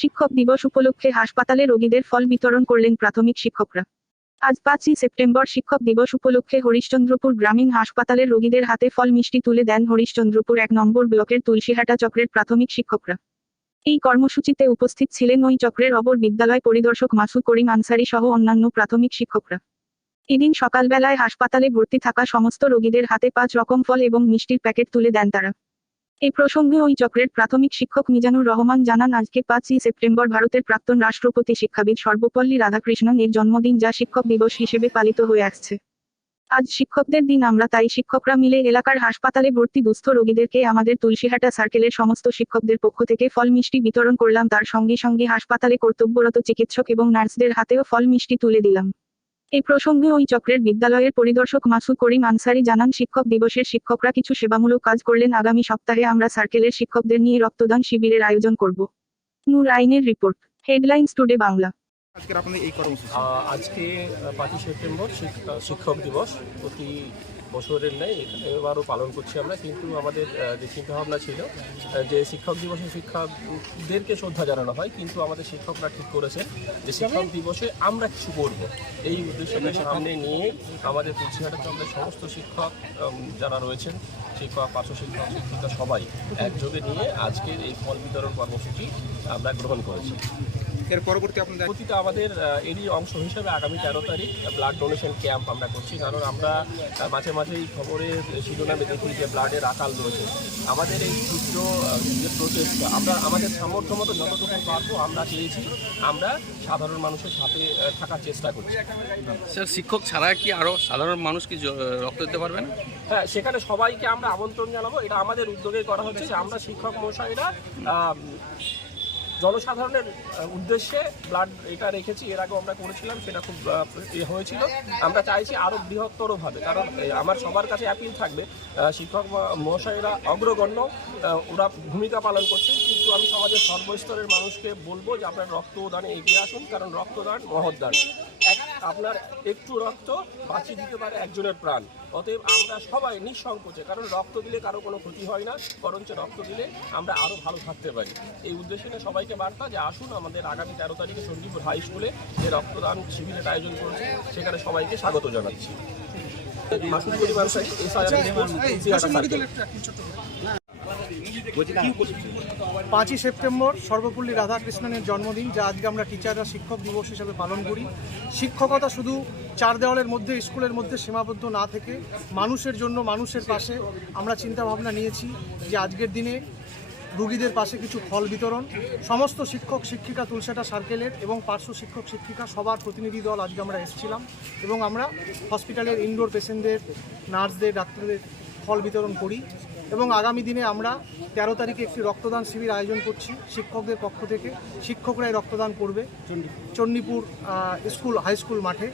শিক্ষক দিবস উপলক্ষে হাসপাতালে রোগীদের ফল বিতরণ করলেন প্রাথমিক শিক্ষকরা। আজ 5ই সেপ্টেম্বর শিক্ষক দিবস উপলক্ষে হরিশ্চন্দ্রপুর গ্রামীণ হাসপাতালের রোগীদের হাতে ফল মিষ্টি তুলে দেন হরিশ্চন্দ্রপুর 1 নম্বর ব্লকের তুলসীহাটা চক্রের প্রাথমিক শিক্ষকরা। এই কর্মসূচিতে উপস্থিত ছিলেন ওই চক্রের অপর বিদ্যালয় পরিদর্শক মাসুদ করিম আনসারি সহ অন্যান্য প্রাথমিক শিক্ষকরা। এদিন সকালবেলায় হাসপাতালে ভর্তি থাকা সমস্ত রোগীদের হাতে 5 রকম ফল এবং মিষ্টির প্যাকেট তুলে দেন তারা। এই প্রসঙ্গে ওই চক্রের প্রাথমিক শিক্ষক মিজানুর রহমান জানান, আজকে 5ই সেপ্টেম্বর ভারতের প্রাক্তন রাষ্ট্রপতি শিক্ষাবিদ সর্বপল্লী রাধাকৃষ্ণন এর জন্মদিন, যা শিক্ষক দিবস হিসেবে পালিত হয়ে আসছে। আজ শিক্ষকদের দিন, আমরা তাই শিক্ষকরা মিলে এলাকার হাসপাতালে ভর্তি দুস্থ রোগীদেরকে আমাদের তুলসীহাটা সার্কেলের সমস্ত শিক্ষকদের পক্ষ থেকে ফল মিষ্টি বিতরণ করলাম। তার সঙ্গে সঙ্গে হাসপাতালে কর্তব্যরত চিকিৎসক এবং নার্সদের হাতেও ফল মিষ্টি তুলে দিলাম। এই প্রসঙ্গে ওই চক্রের বিদ্যালয়ের পরিদর্শক মাসুদ করিম আনসারি জানান, শিক্ষক দিবসের শিক্ষকরা কিছু সেবামূলক কাজ করলেন। আগামী সপ্তাহে আমরা সার্কেলের শিক্ষকদের নিয়ে রক্তদান শিবিরের আয়োজন করব। নূর আইনের রিপোর্ট, হেডলাইন্স টুডে বাংলা। আজকে 5ই সেপ্টেম্বর শিক্ষক দিবস প্রতি বছরের ন্যায় এবারও পালন করছি আমরা, কিন্তু আমাদের যে চিন্তাভাবনা ছিল যে শিক্ষক দিবসে শিক্ষকদেরকে শ্রদ্ধা জানানো হয়, কিন্তু আমাদের শিক্ষকরা ঠিক করেছেন যে শিক্ষক দিবসে আমরা কিছু করব। এই উদ্দেশ্যকে সামনে নিয়ে আমাদের তুলসীহাটা চন্দ্রের সমস্ত শিক্ষক যারা রয়েছেন, শিক্ষক, পার্শ্ব শিক্ষক, শিক্ষিকা সবাই একযোগে নিয়ে আজকের এই ফল বিতরণ কর্মসূচি আমরা গ্রহণ করেছি। এর পরবর্তী প্রতিটা আমাদের এরই অংশ হিসেবে আগামী 13 তারিখ ব্লাড ডোনেশন ক্যাম্প আমরা করছি, কারণ আমরা মাঝে মাঝেই খবরের শিরোনামে দেখি যে ব্লাডের আকাল রয়েছে। আমাদের এই ক্ষুদ্র যে প্রচেষ্টা, আমরা আমাদের সামর্থ্য মতো যতটুকু পারবো আমরা চেয়েছি, আমরা সাধারণ মানুষের সাথে থাকার চেষ্টা করছি। স্যার, শিক্ষক ছাড়া কি আরও সাধারণ মানুষ কি রক্ত দিতে পারবেন? হ্যাঁ, সেখানে সবাইকে আমরা আমন্ত্রণ জানাবো। এটা আমাদের উদ্যোগে করা হচ্ছে যে আমরা শিক্ষক মশাইরা জনসাধারণের উদ্দেশ্যে ব্লাড এটা রেখেছি। এর আগে আমরা করেছিলাম, সেটা খুব হয়েছিল। আমরা চাইছি আরও বৃহত্তরভাবে, কারণ আমার সবার কাছে অ্যাপিল থাকবে, শিক্ষক মহাশয়েরা অগ্রগণ্য, ওরা ভূমিকা পালন করছে, কিন্তু আমি সমাজের সর্বস্তরের মানুষকে বলবো যে আপনার রক্তদানে এগিয়ে আসুন, কারণ রক্তদান মহৎদান। আপনার একটু রক্ত বাঁচিয়ে দিতে পারে একজনের প্রাণ। অতএব আমরা সবাই নিঃসংকোচে, কারণ রক্ত দিলে কারো কোনো ক্ষতি হয় না, বরঞ্চ রক্ত দিলে আমরা আরও ভালো থাকতে পারি। এই উদ্দেশ্যে সবাইকে বার্তা যে আসুন আমাদের আগামী 13 তারিখে চণ্ডীপুর হাই স্কুলে যে রক্তদান শিবিরের আয়োজন করেছে, সেখানে সবাইকে স্বাগত জানাচ্ছি। মাসুদ করিম আনসারি, তুলসীহাটা। 5ই সেপ্টেম্বর সর্বপল্লী রাধাকৃষ্ণনের জন্মদিন, যা আজকে আমরা টিচাররা শিক্ষক দিবস হিসেবে পালন করি। শিক্ষকতা শুধু 4 দেওয়ালের মধ্যে, স্কুলের মধ্যে সীমাবদ্ধ না থেকে মানুষের জন্য, মানুষের পাশে আমরা চিন্তাভাবনা নিয়েছি যে আজকের দিনে রোগীদের পাশে কিছু ফল বিতরণ। সমস্ত শিক্ষক শিক্ষিকা তুলসীহাটা সার্কেলের এবং পার্শ্ব শিক্ষক শিক্ষিকা সবার প্রতিনিধি দল আজকে আমরা এসেছিলাম, এবং আমরা হসপিটালের ইনডোর পেশেন্টদের, নার্সদের, ডাক্তারদের ফল বিতরণ করি। এবং আগামী দিনে আমরা 13 তারিখে একটি রক্তদান শিবির আয়োজন করছি শিক্ষকদের পক্ষ থেকে। শিক্ষকরাই রক্তদান করবে চণ্ডীপুর স্কুল, হাই স্কুল মাঠে।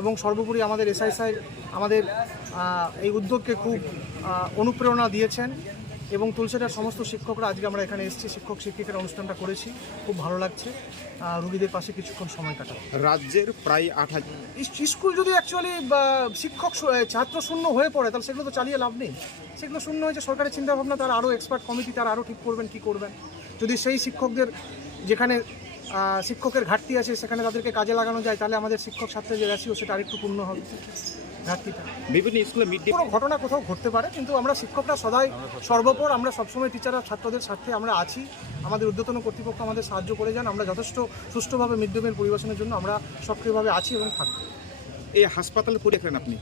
এবং সর্বোপরি আমাদের এসআই সাহেব আমাদের এই উদ্যোগকে খুব অনুপ্রেরণা দিয়েছেন, এবং তুলসীহাটার সমস্ত শিক্ষকরা আজকে আমরা এখানে এসেছি, শিক্ষক শিক্ষিকার অনুষ্ঠানটা করেছি, খুব ভালো লাগছে রোগীদের পাশে কিছুক্ষণ সময় কাটা। রাজ্যের প্রায় 8,000 স্কুল যদি অ্যাকচুয়ালি শিক্ষক ছাত্র শূন্য হয়ে পড়ে, তাহলে সেগুলো তো চালিয়ে লাভ নেই। সেগুলো শূন্য হয়েছে, সরকারের চিন্তাভাবনা, তারা আরও এক্সপার্ট কমিটি, তারা আরও ঠিক করবেন কী করবেন। যদি সেই শিক্ষকদের যেখানে শিক্ষকের ঘাটতি আছে সেখানে তাদেরকে কাজে লাগানো যায়, তাহলে আমাদের শিক্ষক ছাত্রের যে রেশিও সেটা আরেকটু পূর্ণ হবে। ঘাটতিটা বিভিন্ন স্কুলে কোনো ঘটনা কোথাও ঘটতে পারে, কিন্তু আমরা শিক্ষকরা সদাই সর্বপর, আমরা সবসময় টিচাররা ছাত্রদের স্বার্থে আমরা আছি। আমাদের ঊর্ধ্বতন কর্তৃপক্ষ আমাদের সাহায্য করে যান, আমরা যথেষ্ট সুষ্ঠুভাবে মিড ডে মিল পরিবেশনের জন্য আমরা সক্রিয়ভাবে আছি এবং থাকবো। এই হাসপাতালে পড়ে আপনি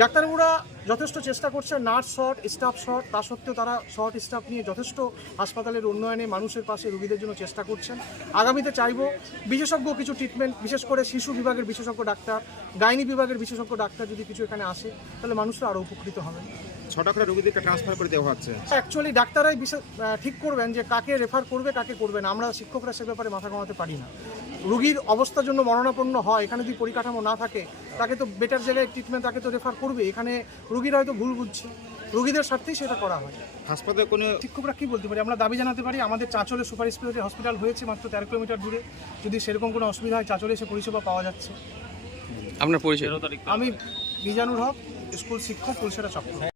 ডাক্তারবাবুরা যথেষ্ট চেষ্টা করছে, নার্স শর্ট, স্টাফ শর্ট, তা সত্ত্বেও তারা শর্ট স্টাফ নিয়ে যথেষ্ট হাসপাতালের উন্নয়নে, মানুষের পাশে, রোগীদের জন্য চেষ্টা করছেন। আগামীতে চাইব বিশেষজ্ঞ কিছু ট্রিটমেন্ট, বিশেষ করে শিশু বিভাগের বিশেষজ্ঞ ডাক্তার, গাইনি বিভাগের বিশেষজ্ঞ ডাক্তার যদি কিছু এখানে আসে, তাহলে মানুষরা আরও উপকৃত হবেন। 6টা করে রোগীদেরকে ট্রান্সফার করে দেওয়া হচ্ছে। অ্যাকচুয়ালি ডাক্তারাই ঠিক করবেন যে কাকে রেফার করবে, কাকে করবে না। আমরা শিক্ষকরা সে ব্যাপারে মাথা ঘামাতে পারি না। রোগীর অবস্থার জন্য মরণাপন্ন হয়, এখানে যদি পরিকাঠামো না থাকে, তাকে তো বেটার জায়গায় ট্রিটমেন্ট, তাকে তো রেফার করবে। এখানে রোগীরা হয়তো ভুল বুঝছে, রোগীদের স্বার্থেই সেটা করা হয়। হাসপাতালে কোনো শিক্ষকরা কী বলতে পারি, আমরা দাবি জানাতে পারি। আমাদের চাঁচলে সুপার স্পেশালিটি হসপিটাল হয়েছে মাত্র 13 কিলোমিটার দূরে, যদি সেরকম কোনো অসুবিধা হয় চাঁচলে এসে পরিষেবা পাওয়া যাচ্ছে। আপনার পরিচয়? আমি মিজানুর হক, স্কুল শিক্ষক, তুলসীহাটা চক্র।